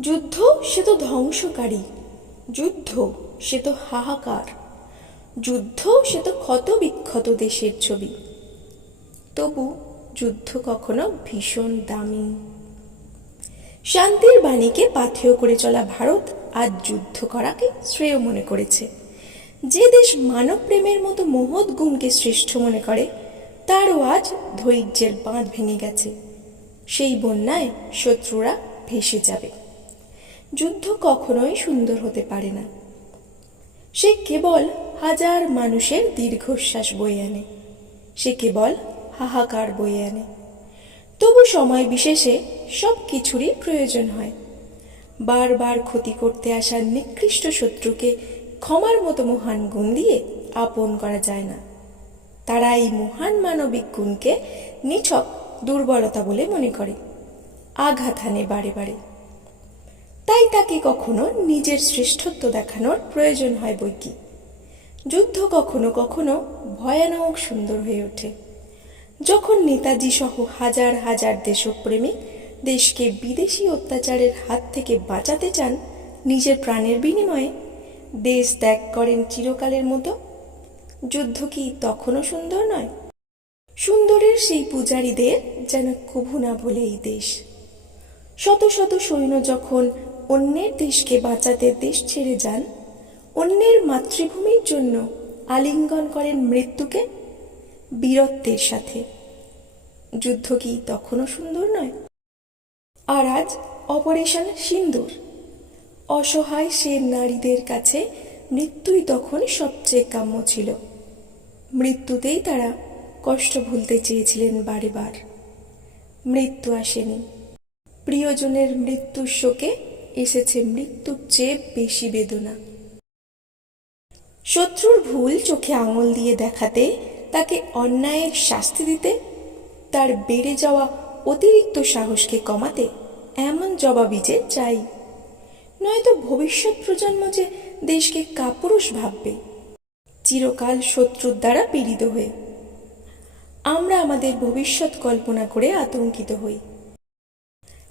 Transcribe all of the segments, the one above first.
যুদ্ধ সে তো ধ্বংসকারী। যুদ্ধ সে তো হাহাকার। যুদ্ধ সে তো ক্ষত বিক্ষত দেশের ছবি। তবু যুদ্ধ কখনো ভীষণ দামি। শান্তির বাণীকে পাথেয় করে চলা ভারত আজ যুদ্ধ করাকে শ্রেয় মনে করেছে। যে দেশ মানব প্রেমের মতো মহৎ গুণকে শ্রেষ্ঠ মনে করে, তারও আজ ধৈর্যের বাঁধ ভেঙে গেছে। সেই বন্যায় শত্রুরা ভেসে যাবে। যুদ্ধ কখনোই সুন্দর হতে পারে না। সে কেবল হাজার মানুষের দীর্ঘশ্বাস বয়ে আনে। সে কেবল হাহাকার বয়ে আনে। তবু সময় বিশেষে সব কিছুরই প্রয়োজন হয়। বারবার ক্ষতি করতে আসা নিকৃষ্ট শত্রুকে ক্ষমার মতো মহান গুণ দিয়ে আপন করা যায় না। তারা এই মহান মানবিক গুণকে নিছক দুর্বলতা বলে মনে করে। আঘাত হানে বারে বারে। তাই তাকে কখনো নিজের শ্রেষ্ঠত্ব দেখানোর প্রয়োজন হয় বই কি? যুদ্ধ কখনো কখনো ভয়ানক সুন্দর হয়ে ওঠে। যখন নেতাজি সহ হাজার হাজার দেশপ্রেমিক দেশকে বিদেশি অত্যাচারের হাত থেকে বাঁচাতে চান নিজের প্রাণের বিনিময়ে, দেশ ত্যাগ করেন চিরকালের মতো, যুদ্ধ কি তখনও সুন্দর নয়? সুন্দরের সেই পূজারীদের যেন কভু না এই দেশ। শত শত সৈন্য যখন অন্যের দেশকে বাঁচাতে দেশ ছেড়ে যান, অন্যের মাতৃভূমির জন্য আলিঙ্গন করেন মৃত্যুকে বীরত্বের সাথে। যুদ্ধ কি তখনও সুন্দর নয়? আর আজ অপারেশন সিন্দুর। অসহায় সে নারীদের কাছে মৃত্যুই তখন সবচেয়ে কাম্য ছিল। মৃত্যুতেই তারা কষ্ট ভুলতে চেয়েছিলেন বারে বার মৃত্যু আসেনি। প্রিয়জনের মৃত্যুর শোকে এসেছে মৃত্যুর চেয়ে বেশি বেদনা। শত্রুর ভুল চোখে আঙুল দিয়ে দেখাতে, তাকে অন্যায়ের শাস্তি দিতে, তার বেড়ে যাওয়া অতিরিক্ত সাহসকে কমাতে এমন জবাবই যে চাই। নয়তো ভবিষ্যৎ প্রজন্ম যে দেশকে কাপুরুষ ভাববে, চিরকাল শত্রুর দ্বারা পীড়িত হয়ে। আমরা আমাদের ভবিষ্যৎ কল্পনা করে আতঙ্কিত হই।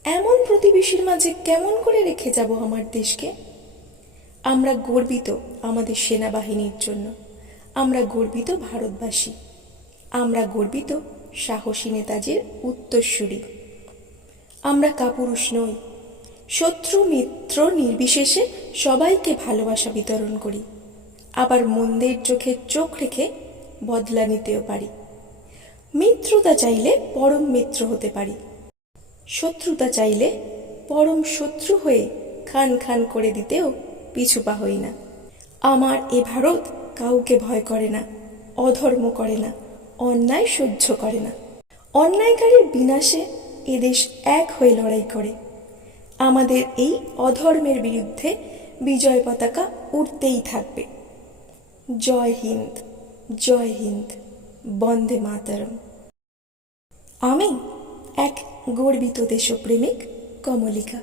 এমন প্রতিবেশীর মাঝে কেমন করে রেখে যাব আমার দেশকে? আমরা গর্বিত আমাদের সেনাবাহিনীর জন্য। আমরা গর্বিত ভারতবাসী। আমরা গর্বিত সাহসী নেতাজির উত্তরসূরি। আমরা কাপুরুষ নই। শত্রু, মিত্র, নির্বিশেষে সবাইকে ভালোবাসা বিতরণ করি। আবার মন্দের চোখে চোখ রেখে বদলা নিতেও পারি। মিত্রতা চাইলে পরম মিত্র হতে পারি। শত্রুতা চাইলে পরম শত্রু হয়ে খান খান করে দিতেও পিছুপা হই না। আমার এ ভারত কাউকে ভয় করে না, অধর্ম করে না, অন্যায় সহ্য করে না। অন্যায়কারীর বিনাশে এদেশ এক হয়ে লড়াই করে। আমাদের এই অধর্মের বিরুদ্ধে বিজয় পতাকা উঠতেই থাকবে। জয় হিন্দ জয় হিন্দ, বন্দে মাতরম। আমি এক গর্বিত দেশপ্রেমিক কমলিকা।